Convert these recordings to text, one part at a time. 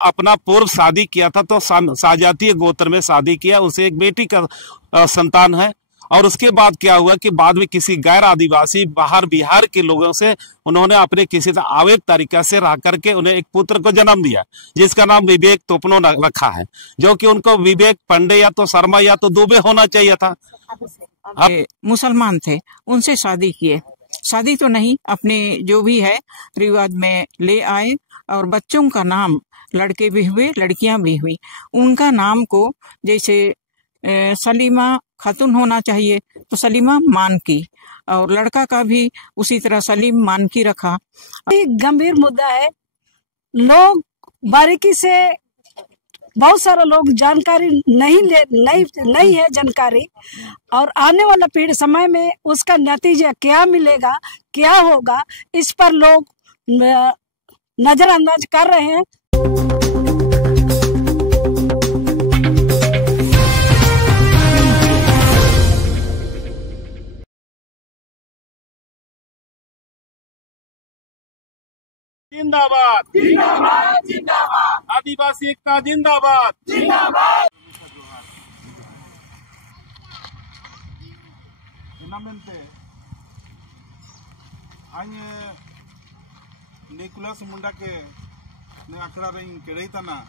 अपना पूर्व शादी किया था तो साजातीय गोत्र में शादी किया, उसे एक बेटी का संतान है। और उसके बाद क्या हुआ कि बाद में किसी गैर आदिवासी बाहर बिहार के लोगों से उन्होंने अपने किसी अवैध तरीका से रह करके उन्हें एक पुत्र को जन्म दिया, जिसका नाम विवेक तोपनो रखा है, जो कि उनको विवेक पांडे या तो शर्मा या तो दुबे होना चाहिए था। मुसलमान थे, उनसे शादी किए, शादी तो नहीं, अपने जो भी है रिवाज में ले आए और बच्चों का नाम, लड़के भी हुए लड़कियां भी हुई, उनका नाम को जैसे सलीमा खातून होना चाहिए तो सलीमा मानकी, और लड़का का भी उसी तरह सलीम मानकी रखा। एक गंभीर मुद्दा है, लोग बारीकी से, बहुत सारे लोग जानकारी नहीं है जानकारी, और आने वाला पीढ़ी समय में उसका नतीजा क्या मिलेगा, क्या होगा, इस पर लोग नजरअंदाज कर रहे हैं। जिंदाबाद जिंदाबाद जिंदाबाद, आदिवासी एकता जिंदाबाद जिंदाबाद। निकोलस मुंडा के ने अखड़ा रही केड़ई तना।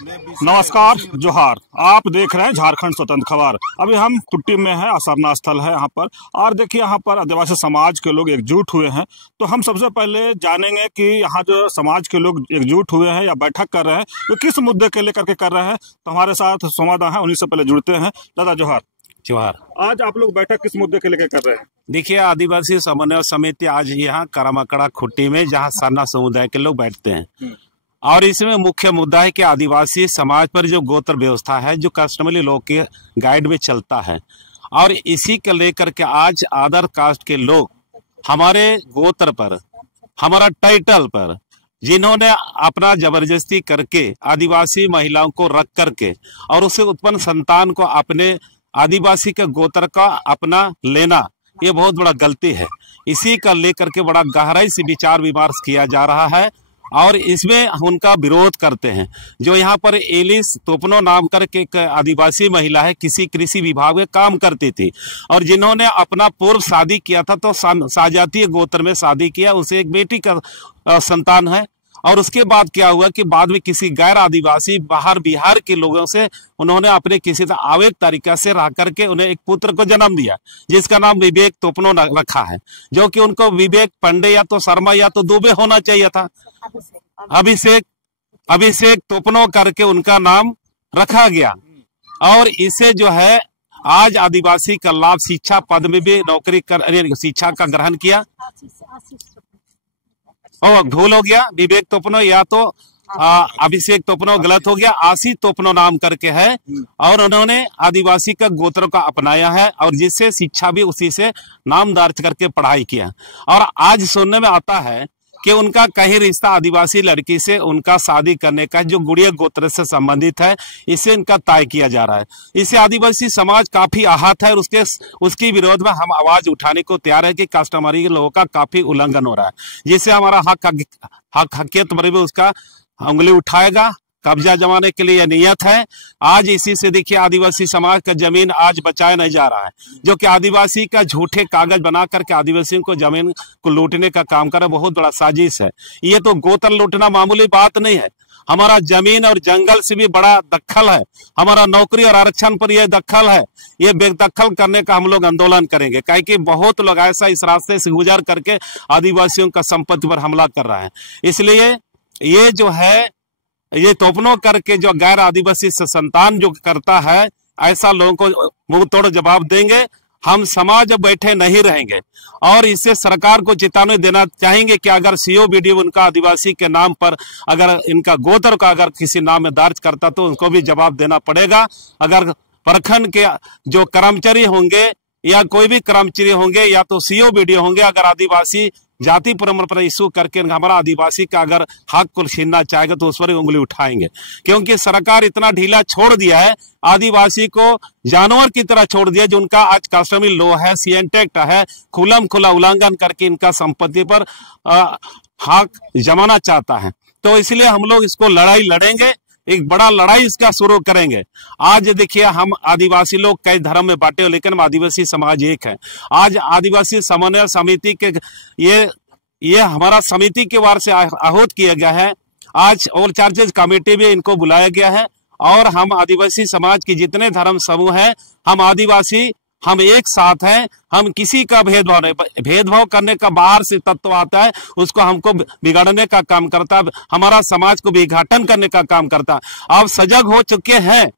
नमस्कार, जोहार। आप देख रहे हैं झारखंड स्वतंत्र खबर। अभी हम कुट्टी में है, असरना स्थल है यहाँ पर, और देखिए यहाँ पर आदिवासी समाज के लोग एकजुट हुए हैं। तो हम सबसे पहले जानेंगे कि यहाँ जो समाज के लोग एकजुट हुए हैं या बैठक कर रहे हैं वो किस मुद्दे के लेकर के कर रहे हैं। तो हमारे साथ संवाददाता हैं, उन्हीं से पहले जुड़ते हैं। दादा जोहार। जोहार। आज आप लोग बैठक किस मुद्दे के लेकर कर रहे हैं? देखिए, आदिवासी समन्वय समिति आज यहाँ करमकड़ा खुट्टी में, जहाँ सरना समुदाय के लोग बैठते हैं, और इसमें मुख्य मुद्दा है कि आदिवासी समाज पर जो गोत्र व्यवस्था है, जो कस्टमरी लॉ के गाइड में चलता है, और इसी को लेकर के आज अदर कास्ट के लोग हमारे गोत्र पर, हमारा टाइटल पर, जिन्होंने अपना जबरदस्ती करके आदिवासी महिलाओं को रख करके और उससे उत्पन्न संतान को अपने आदिवासी के गोत्र का अपना लेना, ये बहुत बड़ा गलती है। इसी का लेकर के बड़ा गहराई से विचार विमर्श किया जा रहा है, और इसमें उनका विरोध करते हैं। जो यहाँ पर एलिस तोपनो नाम करके एक आदिवासी महिला है, किसी कृषि विभाग में काम करती थी, और जिन्होंने अपना पूर्व शादी किया था तो साजातीय गोत्र में शादी किया, उसे एक बेटी का संतान है। और उसके बाद क्या हुआ कि बाद में किसी गैर आदिवासी बाहर बिहार के लोगों से उन्होंने अपने किसी अवैध तरीका से रह करके उन्हें एक पुत्र को जन्म दिया, जिसका नाम विवेक तोपनो रखा है, जो कि उनको विवेक पांडे या तो शर्मा या तो दुबे होना चाहिए था। अभिषेक तोपनो करके उनका नाम रखा गया, और इसे जो है आज आदिवासी का लाभ, शिक्षा पद में भी नौकरी कर, शिक्षा का ग्रहण किया। भूल हो गया, विवेक तोपनो या तो अभिषेक तोपनो गलत हो गया, आशीष तोपनो नाम करके है, और उन्होंने आदिवासी का गोत्र का अपनाया है, और जिससे शिक्षा भी उसी से नाम दर्ज करके पढ़ाई किया। और आज सुनने में आता है कि उनका कहीं रिश्ता आदिवासी लड़की से उनका शादी करने का, जो गुड़िया गोत्र से संबंधित है, इसे इनका तय किया जा रहा है। इससे आदिवासी समाज काफी आहत है, और उसके विरोध में हम आवाज उठाने को तैयार है कि कस्टमरी लोगों का काफी उल्लंघन हो रहा है, जिससे हमारा हकियत पर भी उसका उंगली उठाएगा। कब्जा जमाने के लिए नियत है। आज इसी से देखिए आदिवासी समाज का जमीन आज बचाया नहीं जा रहा है, जो कि आदिवासी का झूठे कागज बना करके आदिवासियों को जमीन को लूटने का काम कर रहा है। बहुत बड़ा साजिश है। ये तो गोत्र लूटना मामूली बात नहीं है, हमारा जमीन और जंगल से भी बड़ा दखल है, हमारा नौकरी और आरक्षण पर यह दखल है। ये बेदखल करने का हम लोग आंदोलन करेंगे, काहे कि बहुत लोग ऐसा इस रास्ते से गुजर करके आदिवासियों का संपत्ति पर हमला कर रहा है। इसलिए ये जो है, ये तोपनो करके जो गैर आदिवासी से संतान जो करता है, ऐसा लोगों को मुंह तोड़ जवाब देंगे। हम समाज बैठे नहीं रहेंगे, और इससे सरकार को चेतावनी देना चाहेंगे कि अगर सीओ वीडियो उनका आदिवासी के नाम पर, अगर इनका गोत्र का अगर किसी नाम में दर्ज करता तो उनको भी जवाब देना पड़ेगा। अगर प्रखंड के जो कर्मचारी होंगे या कोई भी कर्मचारी होंगे या तो सीओ वीडियो होंगे, अगर आदिवासी जाति प्रमाण पर इशू करके हमारा आदिवासी का अगर हक को छीनना चाहेगा तो उस पर उंगली उठाएंगे, क्योंकि सरकार इतना ढीला छोड़ दिया है, आदिवासी को जानवर की तरह छोड़ दिया, जो उनका आज कस्टमरी लॉ है, सीएनटेक्ट है, खुला उल्लंघन करके इनका संपत्ति पर हक जमाना चाहता है। तो इसलिए हम लोग इसको लड़ाई लड़ेंगे, एक बड़ा लड़ाई इसका शुरू करेंगे। आज देखिए हम आदिवासी लोग कई धर्म में बांटे हो, लेकिन आदिवासी समाज एक है। आज आदिवासी समन्वय समिति के ये हमारा समिति के वार से आहूत किया गया है। आज ऑल चार्जेस कमेटी भी इनको बुलाया गया है और हम आदिवासी समाज के जितने धर्म समूह हैं, हम आदिवासी हम एक साथ हैं। हम किसी का भेदभाव नहीं, भेदभाव करने का बाहर से तत्व आता है, उसको हमको बिगाड़ने का काम करता है, हमारा समाज को विघटन करने का काम करता है। अब सजग हो चुके हैं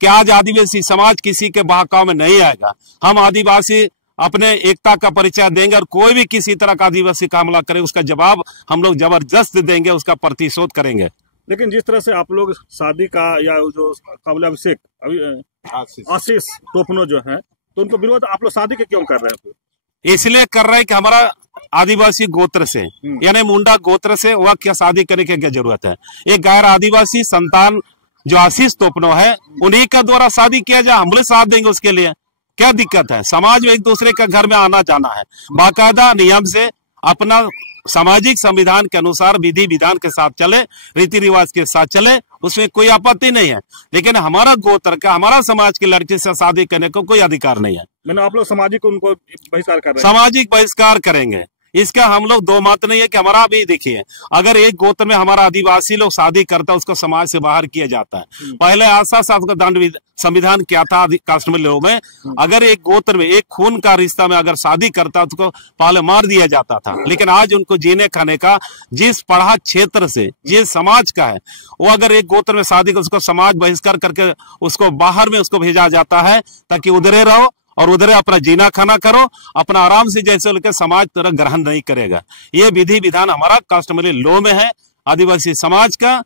कि आज आदिवासी समाज किसी के बहकाव में नहीं आएगा। हम आदिवासी अपने एकता का परिचय देंगे और कोई भी किसी तरह का आदिवासी का हमला करे उसका जवाब हम लोग जबरदस्त देंगे, उसका प्रतिशोध करेंगे। लेकिन जिस तरह से आप लोग शादी का या जो काबिल अभिषेक आशीष टोपनो जो है, तो उनको विरोध आप लोग शादी के क्यों कर रहे हैं? इसलिए कर रहे हैं कि हमारा आदिवासी गोत्र से यानी मुंडा गोत्र से वह क्या शादी करने की क्या जरूरत है। एक गैर आदिवासी संतान जो आशीष टोपनो है उन्हीं का द्वारा शादी किया जाए, हम लोग साथ देंगे, उसके लिए क्या दिक्कत है। समाज में एक दूसरे के घर में आना जाना है, बाकायदा नियम से अपना सामाजिक संविधान के अनुसार विधि विधान के साथ चले, रीति रिवाज के साथ चले, उसमें कोई आपत्ति नहीं है। लेकिन हमारा गोत्र का, हमारा समाज की लड़की से शादी करने को कोई अधिकार नहीं है। मैंने आप लोग सामाजिक उनको बहिष्कार कर रहे हैं? सामाजिक बहिष्कार करेंगे, इसका हम लोग दो मत नहीं है कि हमारा भी देखिए, अगर एक गोत्र में हमारा आदिवासी लोग शादी करता है उसको समाज से बाहर किया जाता है। पहले ऐसा का दंड संविधान क्या था कास्ट में लोगों में, अगर एक गोत्र में एक खून का रिश्ता में अगर शादी करता तो उसको पहले मार दिया जाता था। लेकिन आज उनको जीने खाने का जिस पढ़ा क्षेत्र से जिस समाज का है, वो अगर एक गोत्र में शादी कर उसको समाज बहिष्कार करके उसको बाहर में उसको भेजा जाता है ताकि उधरे रहो और उधर अपना जीना खाना करो, अपना आराम से जैसे लेकर समाज तरह ग्रहण नहीं करेगा। ये विधि विधान हमारा कस्टमरी लॉ में है, आदिवासी समाज का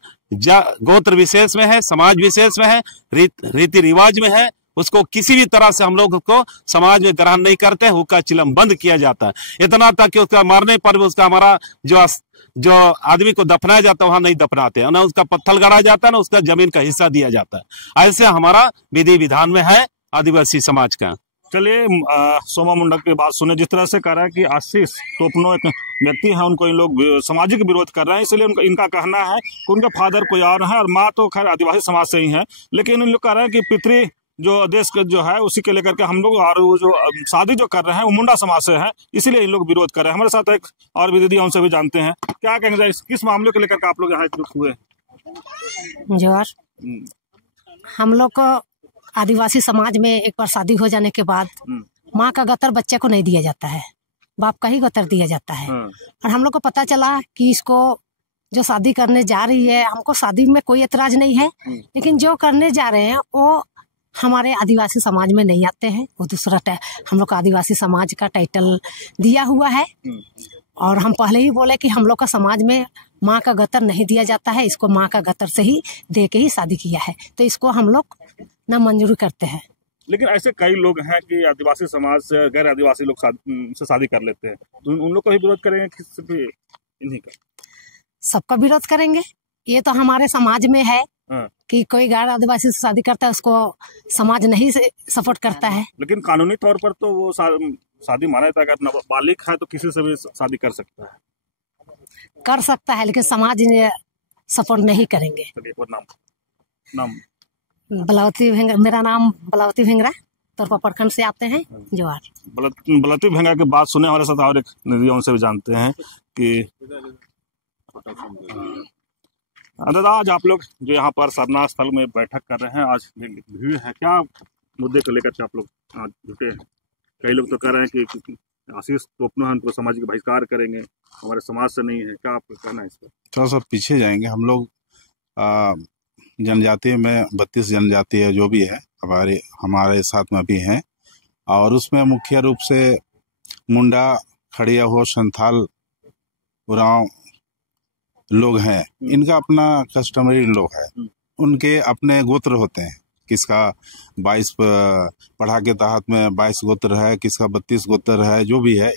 गोत्र विशेष में है, समाज विशेष में है, रीति रिवाज में है, उसको किसी भी तरह से हम लोग को समाज में ग्रहण नहीं करते, हुक्का चिलम बंद किया जाता है। इतना तक कि उसका मारने पर भी उसका हमारा जो आदमी को दफनाया जाता है वहां नहीं दफनाते, ना उसका पत्थर गाड़ा जाता है, ना उसका जमीन का हिस्सा दिया जाता है। ऐसे हमारा विधि विधान में है आदिवासी समाज का। चलिए सोमा मुंडा की बात सुने, जिस तरह से कह रहा है कि आशीष टोपनो एक व्यक्ति है, उनको इन लोग सामाजिक विरोध कर रहे हैं, इसलिए इनका कहना है कि उनका फादर कोई और है और माँ तो खैर आदिवासी समाज से ही है, लेकिन इन लोग कह रहे हैं कि पितृ जो देश का जो है उसी के लेकर के हम लोग और वो जो शादी जो कर रहे हैं वो मुंडा समाज से है, इसीलिए इन लोग विरोध कर रहे हैं। हमारे साथ एक और विधि उनसे भी जानते हैं, क्या कहेंगे किस मामले को लेकर के आप लोग यहाँ एकजुट हुए? जोर हम लोग को आदिवासी समाज में एक बार शादी हो जाने के बाद माँ का गतर बच्चे को नहीं दिया जाता है, बाप का ही गतर दिया जाता है। और हम लोग को पता चला कि इसको जो शादी करने जा रही है, हमको शादी में कोई एतराज नहीं है, लेकिन जो करने जा रहे हैं वो हमारे आदिवासी समाज में नहीं आते हैं। वो दूसरा हम लोग का आदिवासी समाज का टाइटल दिया हुआ है और हम पहले ही बोले कि हम लोग का समाज में माँ का गतर नहीं दिया जाता है, इसको माँ का गतर से ही दे के ही शादी किया है, तो इसको हम लोग ना मंजूरी करते हैं। लेकिन ऐसे कई लोग हैं कि आदिवासी समाज से गैर आदिवासी लोग से शादी कर लेते हैं, तो उन लोग का भी विरोध करेंगे? किसी भी इन्हीं का सबका विरोध करेंगे। ये तो हमारे समाज में है कि कोई गैर आदिवासी से शादी करता है उसको समाज नहीं सपोर्ट करता है। लेकिन कानूनी तौर पर तो वो शादी माना जाता है, अगर नाबालिग है तो किसी से भी शादी कर सकता है, लेकिन समाज सपोर्ट नहीं करेंगे। नाम बलावती भेंगरा, मेरा नाम बलावती भेंगरा, तोरपा प्रखंड से आते हैं जोहार। बलावती भेंगरा की बात सुने, हमारे साथ और एक निधि उनसे भी जानते हैं कि दादा आज आप लोग जो यहाँ पर सरना स्थल में बैठक कर रहे हैं, आज भीड़ है, क्या मुद्दे को लेकर के आप लोग आज जुटे हैं? कई लोग तो कह रहे हैं कि आशीष टोपनो है उनको सामाजिक बहिष्कार करेंगे, हमारे समाज से नहीं है, क्या आपको कहना है इस पर? थोड़ा सा पीछे जाएंगे हम लोग। जनजाति में 32 जनजाति है जो भी है हमारे साथ में भी हैं, और उसमें मुख्य रूप से मुंडा, खड़िया हो, संथाल, उरांव लोग हैं। इनका अपना कस्टमरी लोग है, उनके अपने गोत्र होते हैं। किसका 22 पढ़ा के तहत में 22 गोत्र है, किसका 32 गोत्र है, जो भी है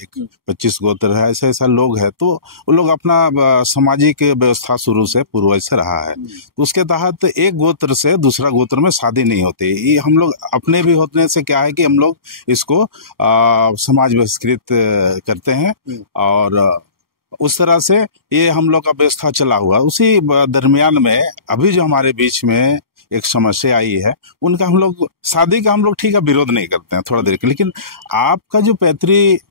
25 गोत्र है, ऐसा ऐसा लोग है। तो वो लोग अपना सामाजिक व्यवस्था शुरू से पूर्वज से रहा है, तो उसके तहत एक गोत्र से दूसरा गोत्र में शादी नहीं होती। ये हम लोग अपने भी होने से क्या है कि हम लोग इसको समाज बहिष्कृत करते हैं और उस तरह से ये हम लोग का व्यवस्था चला हुआ। उसी दरमियान में अभी जो हमारे बीच में एक समस्या आई है, उनका हम लोग शादी का हम लोग ठीक है विरोध नहीं करते हैं थोड़ा देर के, लेकिन आपका जो पैतृक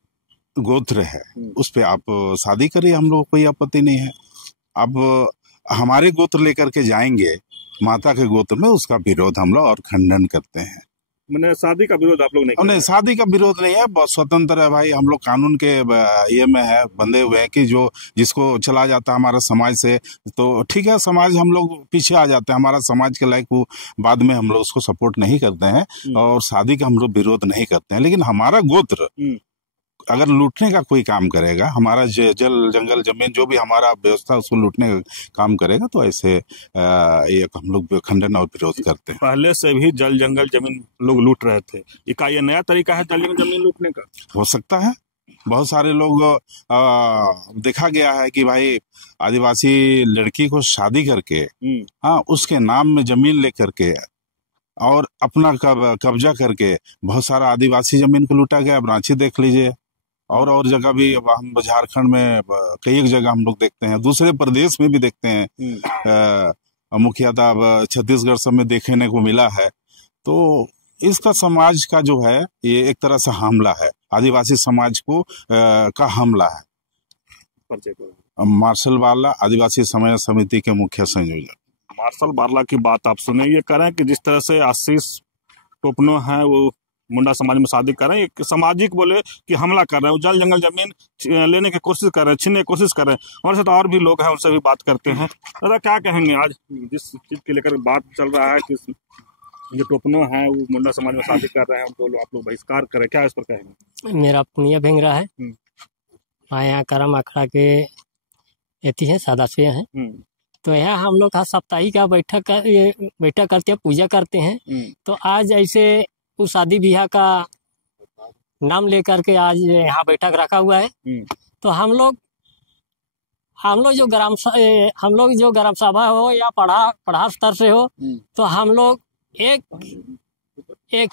गोत्र है उस पे आप शादी करिए, हम लोग कोई आपत्ति नहीं है। अब हमारे गोत्र लेकर के जाएंगे माता के गोत्र में, उसका विरोध हम लोग और खंडन करते हैं। मैंने शादी का विरोध आप लोग नहीं शादी का विरोध नहीं है, बहुत स्वतंत्र है भाई। हम लोग कानून के ये में है बंधे हुए हैं कि जो जिसको चला जाता है हमारा समाज से तो ठीक है, समाज हम लोग पीछे आ जाते हैं, हमारा समाज के लायक वो बाद में हम लोग उसको सपोर्ट नहीं करते हैं और शादी का हम लोग विरोध नहीं करते हैं। लेकिन हमारा गोत्र अगर लूटने का कोई काम करेगा, हमारा जल जंगल जमीन जो भी हमारा व्यवस्था उसको लूटने का काम करेगा, तो ऐसे ये हम लोग खंडन और विरोध करते हैं। पहले से भी जल जंगल जमीन लोग लूट रहे थे, ये नया तरीका है जल जंगल जमीन लूटने का? हो सकता है, बहुत सारे लोग देखा गया है कि भाई आदिवासी लड़की को शादी करके हाँ उसके नाम में जमीन लेकर के और अपना कब्जा करके बहुत सारा आदिवासी जमीन को लूटा गया। अब रांची देख लीजिए और जगह भी, अब हम झारखंड में कई एक जगह हम लोग देखते हैं, दूसरे प्रदेश में भी देखते हैं, मुख्यतः छत्तीसगढ़ सब में देखने को मिला है। तो इसका समाज का जो है ये एक तरह से हमला है, आदिवासी समाज को का हमला है। मार्शल बारला आदिवासी समाज समिति के मुख्य संयोजक। मार्शल बारला की बात आप सुने, ये कह रहे हैं कि जिस तरह से आशीष टोपनो है वो मुंडा समाज में शादी कर रहे हैं, एक सामाजिक बोले कि हमला कर रहे हैं, जल जंगल जमीन लेने की कोशिश कर रहे हैं, छीनने की कोशिश कर रहे हैं। हमारे साथ और भी लोग हैं, उनसे भी बात करते हैं। दादा क्या कहेंगे, आज जिस चीज के लेकर बात चल रहा है कि जो टोपनो है वो मुंडा समाज में शादी कर रहे हैं, उनको आप लोग बहिष्कार करें, क्या इस पर कहेंगे? मेरा पुनिया भेंगरा है, मैं यहाँ करम अखड़ा के एथी है सदस्य हैं। तो यहाँ हम लोग साप्ताहिक का बैठक करते हैं, पूजा करते हैं। तो आज ऐसे उस शादी ब्याह का नाम लेकर के आज यहाँ बैठक रखा हुआ है। तो हम लोग जो ग्राम सभा हो या पढ़ा स्तर से हो, तो हम लोग एक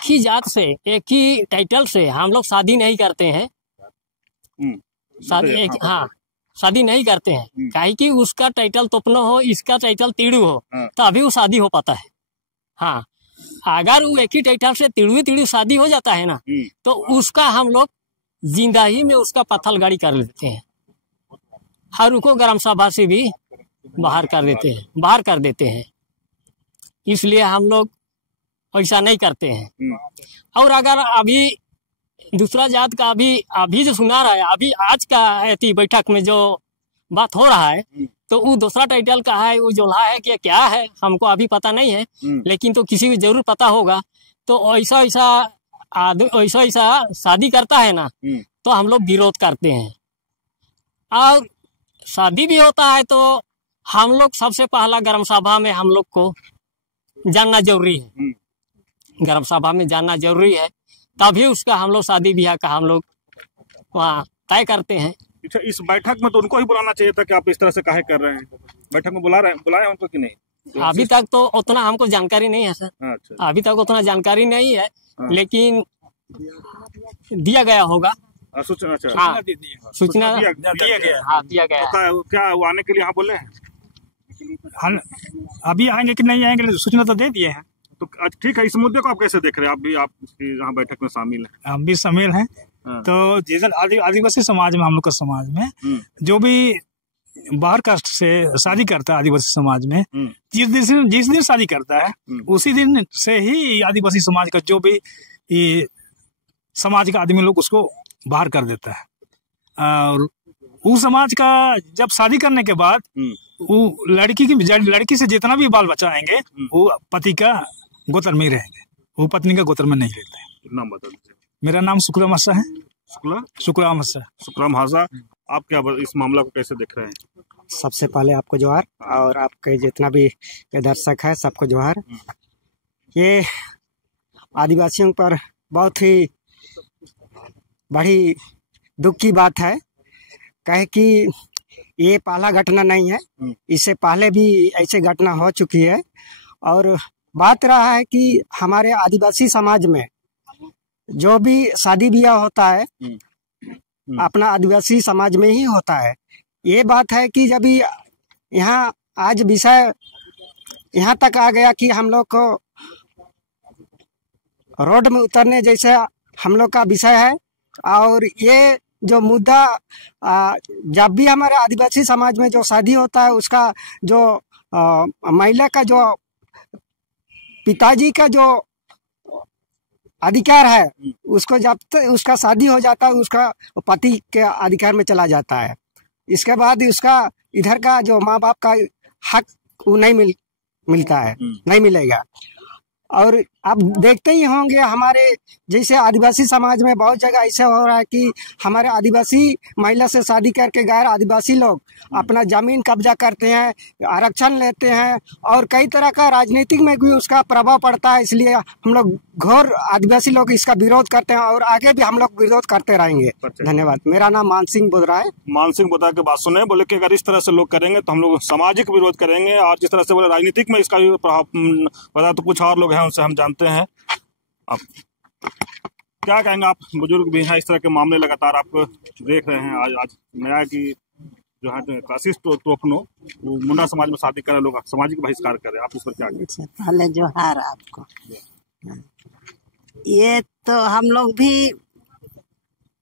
ही जात से, एक ही टाइटल से हम लोग शादी नहीं करते हैं। शादी नहीं करते हैं, काहे कि उसका टाइटल तोपनो हो, इसका टाइटल तीड़ू हो, तो अभी वो शादी हो पाता है। हाँ, अगर वो एक ही टाइटल से तीड़ू शादी हो जाता है ना, तो उसका हम लोग जिंदा ही में उसका पत्थल गाड़ी कर लेते हैं और उसको ग्राम सभा से भी बाहर कर देते हैं। इसलिए हम लोग ऐसा नहीं करते हैं। और अगर अभी दूसरा जात का अभी जो सुना रहा है, अभी आज का ऐसी बैठक में जो बात हो रहा है, तो वो दूसरा टाइटल का है, वो जोल्हा है कि क्या है हमको अभी पता नहीं है, लेकिन तो किसी को जरूर पता होगा। तो ऐसा शादी करता है ना, तो हम लोग विरोध करते हैं। और शादी भी होता है तो हम लोग सबसे पहला ग्राम सभा में हम लोग को जानना जरूरी है, ग्राम सभा में जानना जरूरी है, तभी उसका हम लोग शादी ब्याह का हम लोग वहाँ तय करते हैं। अच्छा, इस बैठक में तो उनको ही बुलाना चाहिए था कि आप इस तरह से काहे कर रहे हैं? बैठक में बुलाए उनको कि नहीं? अभी तक तो उतना हमको जानकारी नहीं है सर। अच्छा। अभी तक उतना जानकारी नहीं है, लेकिन दिया गया होगा सूचना। हाँ, सूचना दिया गया। तो क्या वो आने के लिए यहाँ बोले हैं? हम अभी आएंगे कि नहीं आएंगे, सूचना तो दे दिए हैं। तो ठीक है, इस मुद्दे को आप कैसे देख रहे हैं? आप यहाँ बैठक में शामिल हैं? हम भी शामिल हैं। तो जैसे आदिवासी समाज में, हम लोग का समाज में जो भी बाहर कास्ट से शादी करता है आदिवासी समाज में, जिस दिन शादी करता है उसी दिन से ही आदिवासी समाज का जो भी समाज का आदमी लोग उसको बाहर कर देता है। और उस समाज का जब शादी करने के बाद वो लड़की से जितना भी बाल बच्चा आएंगे वो पति का गोत्र में ही रहेंगे, वो पत्नी का गोत्र में नहीं रहते। नाम बता दीजिए। मेरा नाम शुक्राम हस्सा है। शुक्राम हस्सा, आप क्या इस मामला को कैसे देख रहे हैं? सबसे पहले आपको जोहार, और आपके जितना भी दर्शक है सबको जोहार। ये आदिवासियों पर बहुत ही बड़ी दुख की बात है, कहे कि ये पहला घटना नहीं है, इससे पहले भी ऐसे घटना हो चुकी है। और बात रहा है कि हमारे आदिवासी समाज में जो भी शादी ब्याह होता है अपना आदिवासी समाज में ही होता है, ये बात है कि जब यहाँ आज विषय यहाँ तक आ गया कि हम लोग को रोड में उतरने जैसे हम लोग का विषय है। और ये जो मुद्दा जब भी हमारे आदिवासी समाज में जो शादी होता है उसका जो महिला का जो पिताजी का जो अधिकार है उसको जब तक उसका शादी हो जाता है उसका पति के अधिकार में चला जाता है। इसके बाद उसका इधर का जो माँ बाप का हक वो नहीं मिलता है, नहीं मिलेगा। और आप देखते ही होंगे हमारे जैसे आदिवासी समाज में बहुत जगह ऐसा हो रहा है कि हमारे आदिवासी महिला से शादी करके गैर आदिवासी लोग अपना जमीन कब्जा करते हैं, आरक्षण लेते हैं और कई तरह का राजनीतिक में भी उसका प्रभाव पड़ता है। इसलिए हम लोग घोर आदिवासी लोग इसका विरोध करते हैं और आगे भी हम लोग विरोध करते रहेंगे। धन्यवाद। मेरा नाम मान सिंह बोधरा है। मान सिंह बोधरा की बात सुने, बोले कि अगर इस तरह से लोग करेंगे तो हम लोग सामाजिक विरोध करेंगे और जिस तरह से बोले राजनीतिक में इसका भी प्रभाव पता। तो कुछ और लोग हैं उनसे हम जानते हैं। अब क्या कहेंगे आप? बुजुर्ग भी हैं, इस तरह के मामले लगातार आप देख रहे हैं। आज नया की जो है काशिश टोपनो वो मुंडा समाज में शादी कर रहे लोग सामाजिक बहिष्कार कर रहे हैं, आप इस पर क्या कहेंगे? पहले जोहार आपको। ये तो हम लोग भी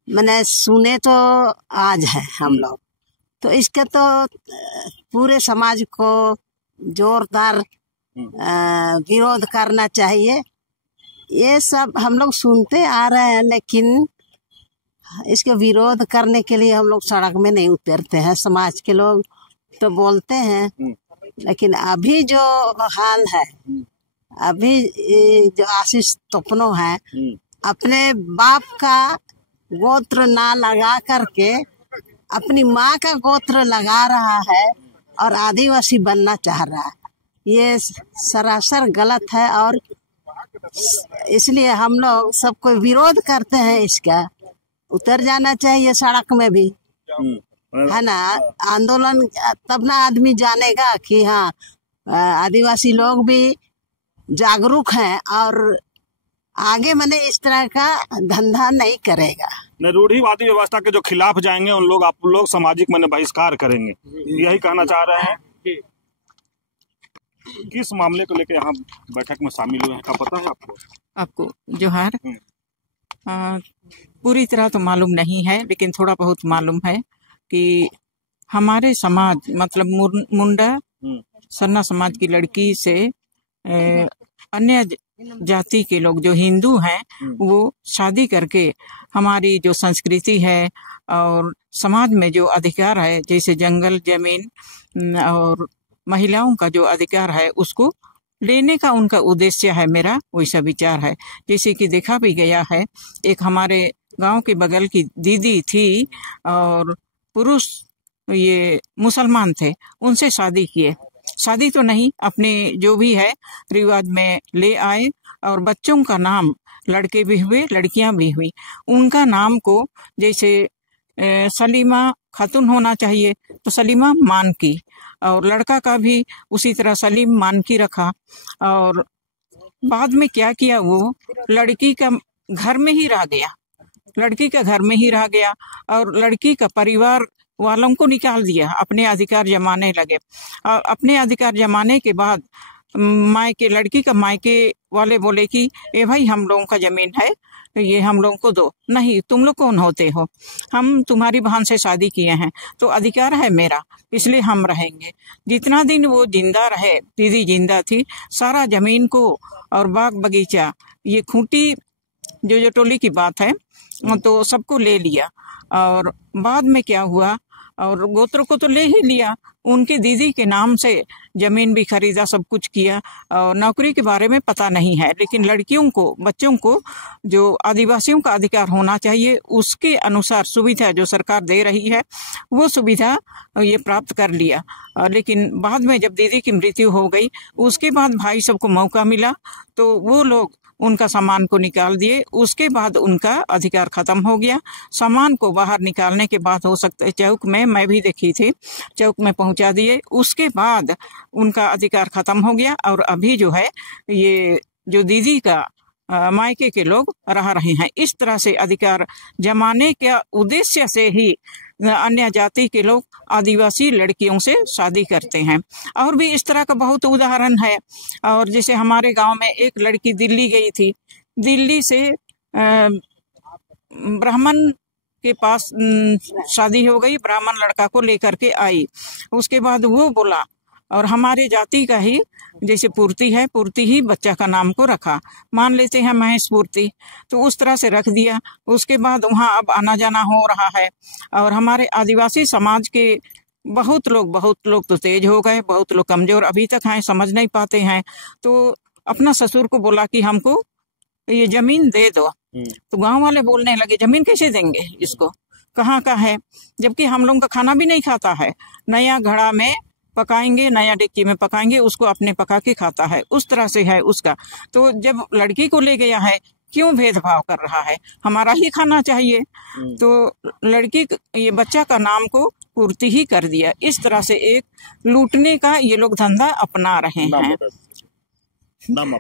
मैंने सुने तो आज है हम लोग तो इसके तो पूरे समाज को जोरदार विरोध करना चाहिए। ये सब हम लोग सुनते आ रहे हैं लेकिन इसके विरोध करने के लिए हम लोग सड़क में नहीं उतरते हैं। समाज के लोग तो बोलते हैं लेकिन अभी जो हाल है, अभी जो आशीष टोपनो है अपने बाप का गोत्र ना लगा करके अपनी माँ का गोत्र लगा रहा है और आदिवासी बनना चाह रहा है। ये सरासर गलत है और इसलिए हम लोग सबको विरोध करते हैं। इसका उतर जाना चाहिए सड़क में भी, है ना। आंदोलन तब ना आदमी जानेगा कि हाँ आदिवासी लोग भी जागरूक हैं और आगे मैंने इस तरह का धंधा नहीं करेगा। रूढ़िवादी व्यवस्था के जो खिलाफ जाएंगे उन लोग आप लोग सामाजिक मैंने बहिष्कार करेंगे, यही कहना चाह रहे हैं। किस मामले को लेकर यहाँ बैठक में शामिल हुए हैं, क्या पता है आपको? आपको जोहार। पूरी तरह तो मालूम नहीं है लेकिन थोड़ा बहुत मालूम है कि हमारे समाज मतलब मुंडा सरना समाज की लड़की से अन्य जाति के लोग जो हिंदू हैं वो शादी करके हमारी जो संस्कृति है और समाज में जो अधिकार है जैसे जंगल जमीन और महिलाओं का जो अधिकार है उसको लेने का उनका उद्देश्य है। मेरा वैसा विचार है। जैसे कि देखा भी गया है, एक हमारे गांव के बगल की दीदी थी और पुरुष ये मुसलमान थे, उनसे शादी किए। शादी तो नहीं, अपने जो भी है रिवाज में ले आए और बच्चों का नाम लड़के भी हुए लड़कियां भी हुई। उनका नाम को जैसे सलीमा खातून होना चाहिए तो सलीमा मानकी, और लड़का का भी उसी तरह सलीम मानकी रखा। और बाद में क्या किया, वो लड़की का घर में ही रह गया, लड़की का घर में ही रह गया और लड़की का परिवार वालों को निकाल दिया, अपने अधिकार जमाने लगे। और अपने अधिकार जमाने के बाद मायके लड़की का मायके वाले बोले कि ए भाई हम लोगों का जमीन है, ये हम लोगों को दो। नहीं, तुम लोग कौन होते हो, हम तुम्हारी बहन से शादी किए हैं तो अधिकार है मेरा, इसलिए हम रहेंगे। जितना दिन वो जिंदा रहे, दीदी जिंदा थी, सारा जमीन को और बाग बगीचा, ये खूंटी जो टोली की बात है तो सबको ले लिया। और बाद में क्या हुआ, और गोत्र को तो ले ही लिया, उनकी दीदी के नाम से जमीन भी खरीदा, सब कुछ किया। और नौकरी के बारे में पता नहीं है, लेकिन लड़कियों को बच्चों को जो आदिवासियों का अधिकार होना चाहिए उसके अनुसार सुविधा जो सरकार दे रही है वो सुविधा ये प्राप्त कर लिया। लेकिन बाद में जब दीदी की मृत्यु हो गई उसके बाद भाई सबको मौका मिला तो वो लोग उनका सामान को निकाल दिए। उसके बाद उनका अधिकार खत्म हो गया। सामान को बाहर निकालने के बाद हो सकता है चौक में, मैं भी देखी थी, चौक में पहुंचा दिए, उसके बाद उनका अधिकार खत्म हो गया। और अभी जो है ये जो दीदी का मायके के लोग रह रहे हैं। इस तरह से अधिकार जमाने के उद्देश्य से ही अन्य जाति के लोग आदिवासी लड़कियों से शादी करते हैं। और भी इस तरह का बहुत उदाहरण है। और जैसे हमारे गांव में एक लड़की दिल्ली गई थी, दिल्ली से ब्राह्मण के पास शादी हो गई, ब्राह्मण लड़का को लेकर के आई। उसके बाद वो बोला और हमारे जाति का ही जैसे पूर्ति है, पूर्ति ही बच्चा का नाम को रखा, मान लेते हैं महेश पूर्ति, तो उस तरह से रख दिया। उसके बाद वहाँ अब आना जाना हो रहा है। और हमारे आदिवासी समाज के बहुत लोग तो तेज हो गए, बहुत लोग कमजोर अभी तक हैं, समझ नहीं पाते हैं। तो अपना ससुर को बोला कि हमको ये जमीन दे दो, तो गांव वाले बोलने लगे जमीन कैसे देंगे इसको, कहाँ का है, जबकि हम लोगों का खाना भी नहीं खाता है। नया घड़ा में पकाएंगे, नया डेक्ची में पकाएंगे, उसको अपने पका के खाता है, उस तरह से है उसका। तो जब लड़की को ले गया है, क्यों भेदभाव कर रहा है, हमारा ही खाना चाहिए। तो लड़की ये बच्चा का नाम को पूर्ति ही कर दिया। इस तरह से एक लूटने का ये लोग धंधा अपना रहे हैं।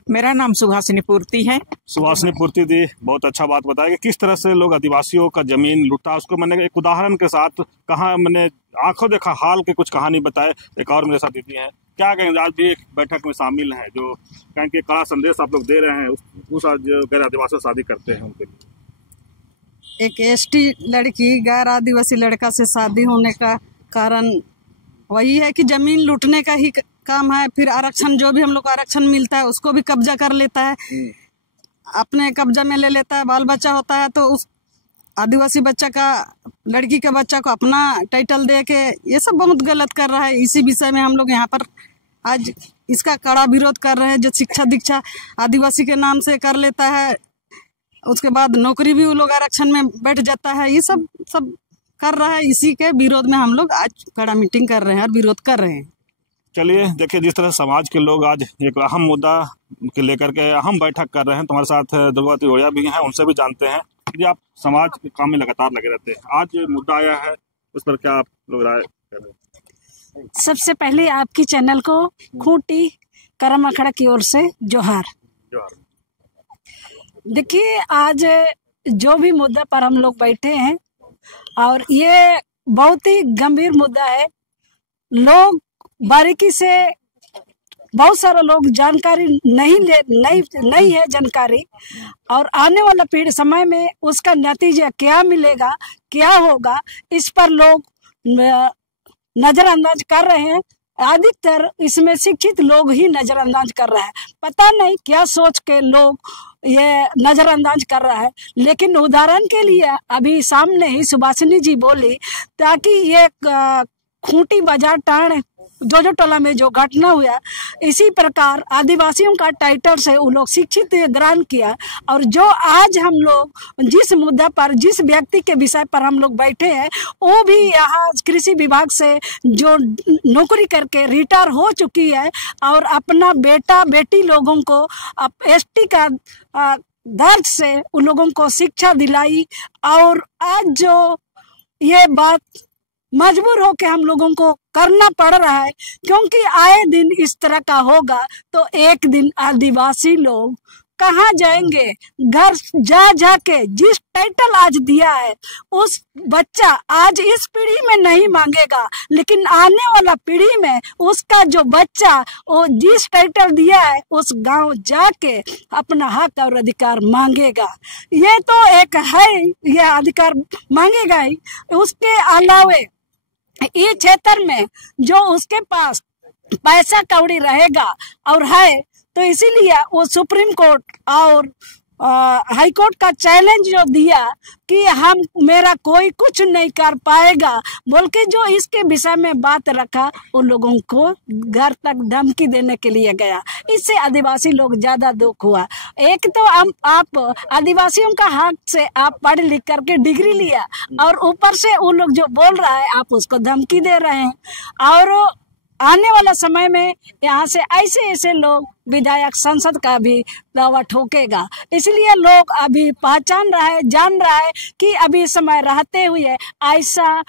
मेरा नाम सुभाषिनी पूर्ति है। सुभाषिनी पूर्ति दी, बहुत अच्छा बात बताया कि किस तरह से लोग आदिवासियों का जमीन लूटा। उसको मैंने एक उदाहरण के साथ कहा, मैंने आंखों देखा हाल के कुछ कहानी बताए। एक और मेरे साथ दीदी हैं, क्या कहेंगे, आज भी एक बैठक में शामिल है जो कहें कि कड़ा संदेश आप लोग दे रहे हैं उस जो गैर आदिवासी शादी करते हैं उनके लिए। एक एसटी लड़की गैर आदिवासी लड़का से शादी होने का कारण वही है कि जमीन लूटने का ही काम है। फिर आरक्षण, जो भी हम लोग को आरक्षण मिलता है उसको भी कब्जा कर लेता है, अपने कब्जा में ले लेता है। बाल बच्चा होता है तो उस आदिवासी बच्चा का, लड़की के बच्चा को अपना टाइटल दे के, ये सब बहुत गलत कर रहा है। इसी विषय में हम लोग यहाँ पर आज इसका कड़ा विरोध कर रहे हैं। जो शिक्षा दीक्षा आदिवासी के नाम से कर लेता है, उसके बाद नौकरी भी वो लोग आरक्षण में बैठ जाता है, ये सब कर रहा है। इसी के विरोध में हम लोग आज कड़ा मीटिंग कर रहे हैं और विरोध कर रहे हैं। चलिए देखिए, जिस तरह समाज के लोग आज एक अहम मुद्दा के लेकर के अहम बैठक कर रहे हैं। तुम्हारे साथ दुर्गावती ओड़िया भी हैं, उनसे भी जानते हैं कि आप समाज के काम में लगातार लगे रहते हैं। आज मुद्दा आया है, उस पर क्या आप लोग राय कर रहे हैं? सबसे पहले आपकी चैनल को खूंटी करम अखड़ा की ओर से जोहार। देखिए, आज जो भी मुद्दा पर हम लोग बैठे हैं और ये बहुत ही गंभीर मुद्दा है। लोग बारीकी से, बहुत सारे लोग जानकारी नहीं है जानकारी, और आने वाला पीढ़ी समय में उसका नतीजा क्या मिलेगा, क्या होगा, इस पर लोग नजरअंदाज कर रहे हैं। अधिकतर इसमें शिक्षित लोग ही नजरअंदाज कर रहे हैं। पता नहीं क्या सोच के लोग ये नजरअंदाज कर रहा है। लेकिन उदाहरण के लिए अभी सामने ही सुभाषिनी जी बोली, ताकि ये खूंटी बाजार टाण जो टोला में जो घटना हुआ, इसी प्रकार आदिवासियों का टाइटल से वो लोग शिक्षित ग्रहण किया। और जो आज हम लोग जिस मुद्दा पर, जिस व्यक्ति के विषय पर हम लोग बैठे हैं, वो भी यहाँ कृषि विभाग से जो नौकरी करके रिटायर हो चुकी है और अपना बेटा बेटी लोगों को एसटी का दर्ज से उन लोगों को शिक्षा दिलाई। और आज जो ये बात मजबूर होकर हम लोगों को करना पड़ रहा है, क्योंकि आए दिन इस तरह का होगा तो एक दिन आदिवासी लोग कहाँ जाएंगे? घर जा के जिस टाइटल आज दिया है उस बच्चा आज इस पीढ़ी में नहीं मांगेगा, लेकिन आने वाला पीढ़ी में उसका जो बच्चा वो जिस टाइटल दिया है उस गांव जाके अपना हक और अधिकार मांगेगा। ये तो एक है, ये अधिकार मांगेगा ही। उसके अलावे ये क्षेत्र में जो उसके पास पैसा कौड़ी रहेगा और है, तो इसीलिए वो सुप्रीम कोर्ट और हाई कोर्ट का चैलेंज जो दिया कि हम मेरा कोई कुछ नहीं कर पाएगा बोल के जो इसके विषय में बात रखा, उन लोगों को घर तक धमकी देने के लिए गया। इससे आदिवासी लोग ज्यादा दुख हुआ। एक तो आप आदिवासियों का हक से आप पढ़ लिख करके डिग्री लिया और ऊपर से वो लोग जो बोल रहा है आप उसको धमकी दे रहे हैं। और आने वाला समय में यहाँ से ऐसे लोग विधायक संसद का भी दावा ठोकेगा। इसलिए लोग अभी पहचान रहा है, जान रहा है कि अभी समय रहते हुए ऐसा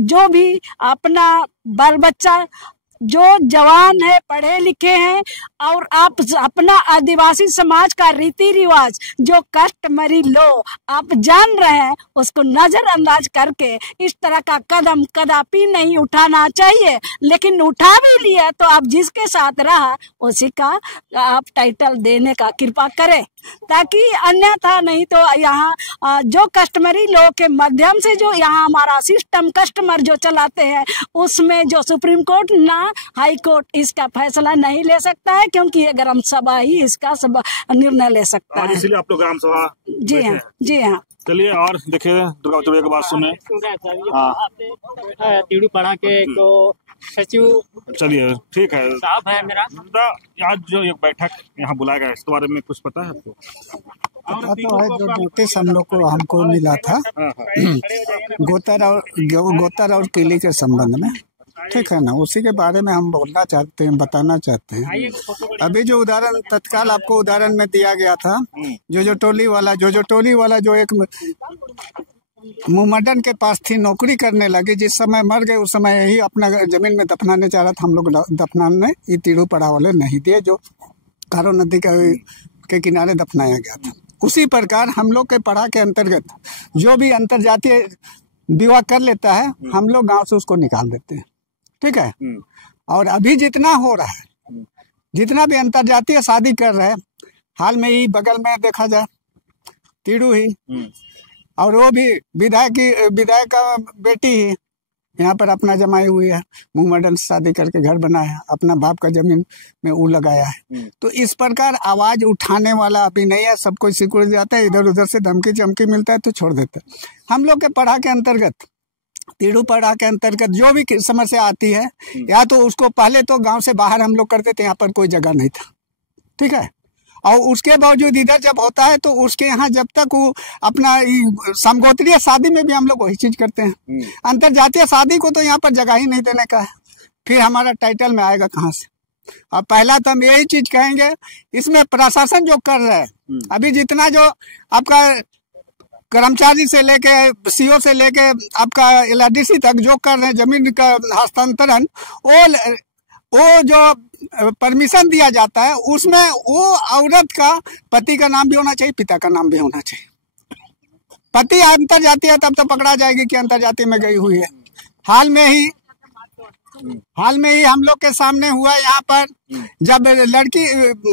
जो भी अपना बाल बच्चा जो जवान है, पढ़े लिखे हैं और आप अपना आदिवासी समाज का रीति रिवाज जो कस्टमरी लो आप जान रहे हैं, उसको नजरअंदाज करके इस तरह का कदम कदापि नहीं उठाना चाहिए। लेकिन उठा भी लिया तो आप जिसके साथ रहा उसी का आप टाइटल देने का कृपा करें, ताकि अन्यथा नहीं तो यहाँ जो कस्टमरी लॉ के माध्यम से जो यहाँ हमारा सिस्टम कस्टमर जो चलाते हैं उसमें जो सुप्रीम कोर्ट ना हाई कोर्ट इसका फैसला नहीं ले सकता है, क्योंकि ये ग्राम सभा ही इसका सब निर्णय ले सकता है। इसलिए आप लोग ग्राम सभा जी हाँ, जी हाँ। चलिए और देखिए दुर्गा चौबे की बात सुने। तीड़ू पढ़ा के को सचिव चलिए ठीक है साहब है मेरा। आज जो एक बैठक यहाँ बुलाया गया इसके बारे में कुछ पता है आपको? पता तो है, जो नोटिस हम लोग को हमको मिला था गोतर और किली के संबंध में, ठीक है ना, उसी के बारे में हम बोलना चाहते हैं, बताना चाहते हैं। अभी जो उदाहरण तत्काल आपको उदाहरण में दिया गया था, जो टोली वाला जो एक मुमडन के पास थी, नौकरी करने लगी, जिस समय मर गए उस समय यही अपना जमीन में दफनाने चाह रहा था। हम लोग दफनाने ये तीड़ू पड़ा वाले नहीं दिए, जो कारो नदी के किनारे दफनाया गया था। उसी प्रकार हम लोग के पढ़ा के अंतर्गत जो भी अंतर्जातीय विवाह कर लेता है, हम लोग गांव से उसको निकाल देते हैं, ठीक है। और अभी जितना हो रहा है, जितना भी अंतर्जातीय शादी कर रहे हैं, हाल में ही बगल में देखा जाए तीड़ू ही, और वो भी विधायक का बेटी ही यहाँ पर अपना जमाई हुई है, मुंहमडन से शादी करके घर बनाया, अपना बाप का जमीन में ऊ लगाया है। तो इस प्रकार आवाज उठाने वाला अभी नहीं है, सब कोई सिकुड़ जाता है, इधर उधर से धमकी चमकी मिलता है तो छोड़ देते हैं। हम लोग के पढ़ा के अंतर्गत, तीड़ू पढ़ा के अंतर्गत जो भी समस्या आती है, या तो उसको पहले तो गांव से बाहर हम लोग करते थे, यहाँ पर कोई जगह नहीं था, ठीक है। और उसके बावजूद इधर जब होता है तो उसके यहाँ जब तक वो अपना समगोत्रीय शादी में भी हम लोग वही चीज करते हैं। अंतरजातीय शादी को तो यहाँ पर जगह ही नहीं देने का है, फिर हमारा टाइटल में आएगा कहाँ से? अब पहला तो हम यही चीज कहेंगे, इसमें प्रशासन जो कर रहा है, अभी जितना जो आपका कर्मचारी से लेके सीओ से लेके आपका LRDC तक जो कर रहे हैं जमीन का हस्तांतरण, वो जो परमिशन दिया जाता है उसमें वो औरत का पति का नाम भी होना चाहिए, पिता का नाम भी होना चाहिए। पति अंतरजातीय है तब तो पकड़ा जाएगी कि अंतरजातीय में गई हुई है। हाल में ही हम लोग के सामने हुआ, यहाँ पर जब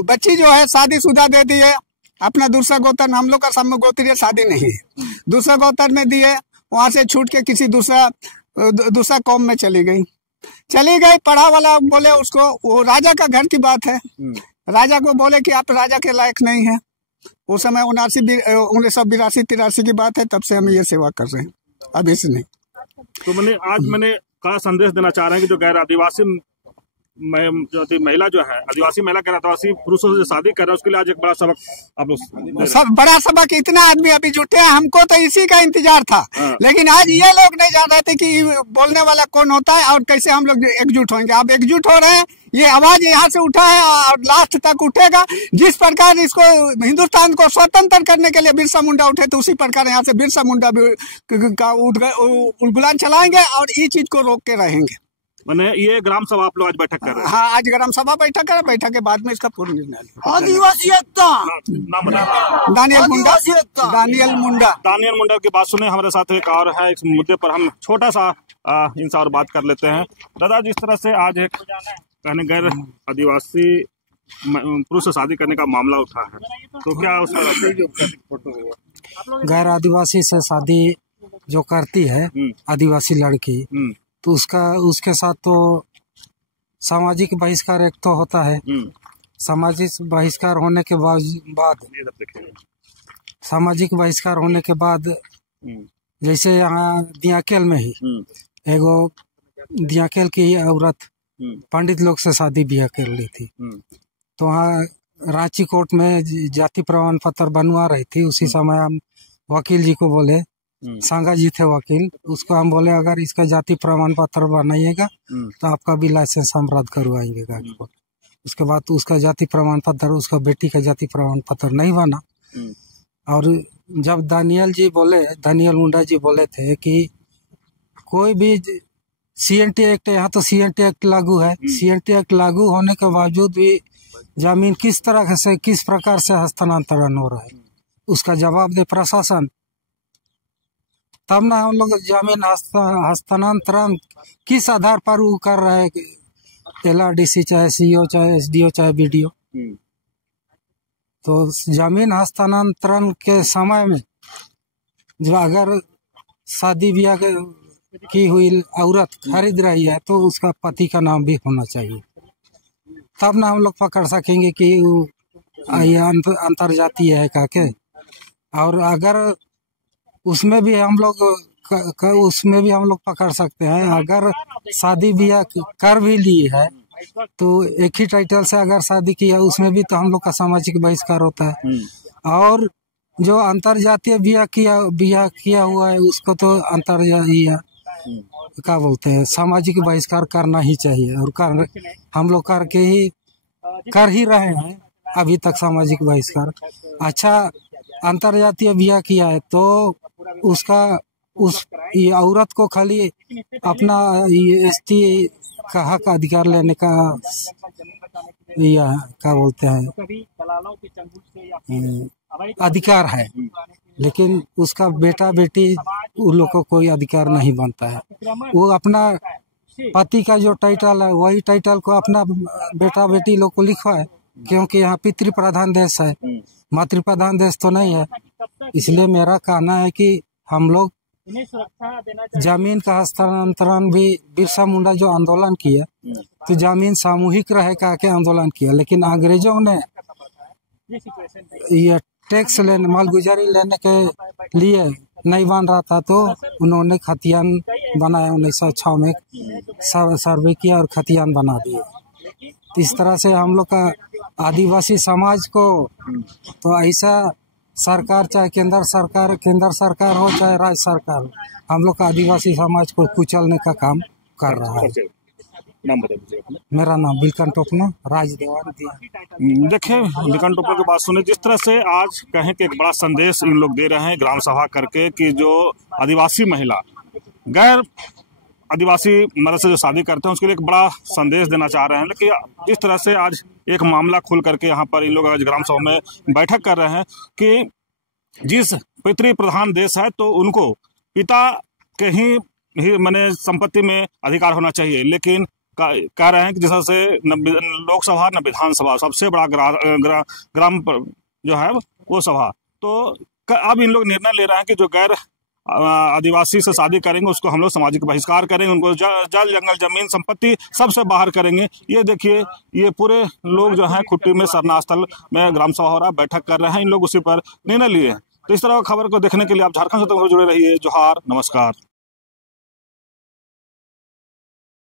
बच्ची जो है शादीशुदा दे दी है, अपना दूसरा गोत्र, हम लोग का समगोत्रीय शादी नहीं है, दूसरा गोत्र में दिए, वहां से छूट के किसी दूसरा कौम में चली गई। पढ़ा वाला बोले उसको, वो राजा का घर की बात है, राजा को बोले कि आप राजा के लायक नहीं है। उस समय 1982-83 की बात है, तब से हम ये सेवा कर रहे हैं, अभी से नहीं। तो मैंने का संदेश देना चाह रहे हैं कि जो गैर आदिवासी महिला जो है, आदिवासी महिला गैर आदिवासी पुरुषों से शादी कर रहा है, उसके लिए आज एक बड़ा सबक आप लोग बड़ा सबक, इतना आदमी अभी जुटे हैं, हमको तो इसी का इंतजार था। लेकिन आज ये लोग नहीं जान रहे थे कि बोलने वाला कौन होता है और कैसे हम लोग एकजुट होंगे। अब एकजुट हो रहे हैं, ये आवाज यहाँ से उठा है और लास्ट तक उठेगा। जिस प्रकार इसको हिंदुस्तान को स्वतंत्र करने के लिए बिरसा मुंडा उठे, तो उसी प्रकार यहाँ से बिरसा मुंडा का उलगुलान चलाएंगे और इस चीज को रोक के रहेंगे। मैंने ये ग्राम सभा आप लोग आज बैठक कर रहे हैं? हाँ, आज ग्राम सभा बैठक कर, बैठक के बाद में इसका पूर्ण निर्णय। आदिवासी एकता, दानियल मुंडा की बात सुने। हमारे साथ एक और है, इस मुद्दे पर हम छोटा सा इनसे और बात कर लेते हैं। दादा, जिस तरह से आज एक कहने गैर आदिवासी पुरुष से शादी करने का मामला उठा है, तो क्या उसका गैर आदिवासी से शादी जो करती है आदिवासी लड़की, तो उसके साथ तो सामाजिक बहिष्कार एक तो होता है। सामाजिक बहिष्कार होने के बाद जैसे यहाँ दियाकेल में ही एगो दियाकेल की औरत पंडित लोग से शादी ब्याह कर ली थी, तो वहाँ रांची कोर्ट में जाति प्रमाण पत्र बनवा रही थी। उसी समय हम वकील जी को बोले, सांगा जी थे वकील, उसको हम बोले अगर इसका जाति प्रमाण पत्र बनाइएगा तो आपका भी लाइसेंस हम रद्द करवाएंगे गाड़ी को। उसके बाद तो उसका जाति प्रमाण पत्र, उसका बेटी का जाति प्रमाण पत्र नहीं बना। और जब दानियल मुंडा जी बोले थे कि कोई भी CNT एक्ट, यहाँ तो CNT एक्ट लागू है। CNT एक्ट लागू होने के बावजूद भी जमीन किस तरह से, किस प्रकार से हस्तांतरण हो रहा है, उसका जवाब दे प्रशासन, तब ना हम लोग जमीन हस्तांतरण किस आधार पर वो कर रहे हैं, LRDC चाहे CO चाहे SDO चाहे BDO। तो जमीन हस्तांतरण के समय में जो अगर शादी ब्याह की हुई औरत खरीद रही है तो उसका पति का नाम भी होना चाहिए, तब ना हम लोग पकड़ सकेंगे कि ये अंतरजातीय है काके। और अगर उसमें भी हम लोग पकड़ सकते हैं। अगर शादी ब्याह कर भी ली है तो एक ही टाइटल से अगर शादी की है उसमें भी तो हम लोग का सामाजिक बहिष्कार होता है। और जो अंतरजातीय ब्याह किया हुआ है उसको तो अंतरजातीय क्या बोलते हैं, सामाजिक बहिष्कार करना ही चाहिए। और हम लोग कर ही रहे हैं अभी तक सामाजिक बहिष्कार। अच्छा, अंतरजातीय ब्याह किया है तो ये औरत को खाली अपना ये ST का हक अधिकार लेने का क्या बोलते हैं अधिकार है, लेकिन उसका बेटा बेटी उन लोग को कोई अधिकार नहीं बनता है। वो अपना पति का जो टाइटल है वही टाइटल को अपना बेटा बेटी लोग को लिखवा है, क्योंकि यहाँ पितृ प्रधान देश है, मातृ प्रधान देश तो नहीं है। इसलिए मेरा कहना है कि हम लोग जमीन का हस्तांतरण भी, बिरसा मुंडा जो आंदोलन किया तो जमीन सामूहिक रहे का के आंदोलन किया, लेकिन अंग्रेजों ने ये टैक्स लेने, मालगुजारी लेने के लिए नहीं बन रहा था तो उन्होंने खतियान बनाया। 1906 में सर्वे किया और खतियान बना दिए। इस तरह से हम लोग का आदिवासी समाज को तो ऐसा सरकार, चाहे केंद्र सरकार हो चाहे राज्य सरकार हो, हम लोग का आदिवासी समाज को कुचलने का काम कर रहा है। नाम बता दीजिए अपना। मेरा नाम बिलकन टोपनो, राज देवान दिया। देखिए, बिलकन टोपनो की बात सुने, जिस तरह से आज कहें कि एक बड़ा संदेश इन लोग दे रहे हैं ग्राम सभा करके कि जो आदिवासी महिला गैर आदिवासी मर्द से जो शादी करते हैं उसके लिए एक बड़ा संदेश देना चाह रहे हैं। लेकिन जिस तरह से आज एक मामला खुल करके यहाँ पर इन लोग आज ग्राम सभा में बैठक कर रहे हैं कि जिस पितृ प्रधान देश है तो उनको पिता के ही माने संपत्ति में अधिकार होना चाहिए, लेकिन कह रहे हैं कि जैसा से न लोकसभा न विधानसभा, सबसे बड़ा ग्राम जो है वो सभा, तो अब इन लोग निर्णय ले रहे हैं कि जो गैर आदिवासी से शादी करेंगे उसको हम लोग सामाजिक बहिष्कार करेंगे, उनको जल जंगल जमीन संपत्ति सबसे बाहर करेंगे। ये देखिए, ये पूरे लोग जो हैं खुट्टी में सरना स्थल में ग्राम सभा हो रहा है, बैठक कर रहे हैं, इन लोग उसी पर निर्णय लिए। तो इस तरह खबर को देखने के लिए आप झारखंड से जुड़े रहिए। जोहार, नमस्कार।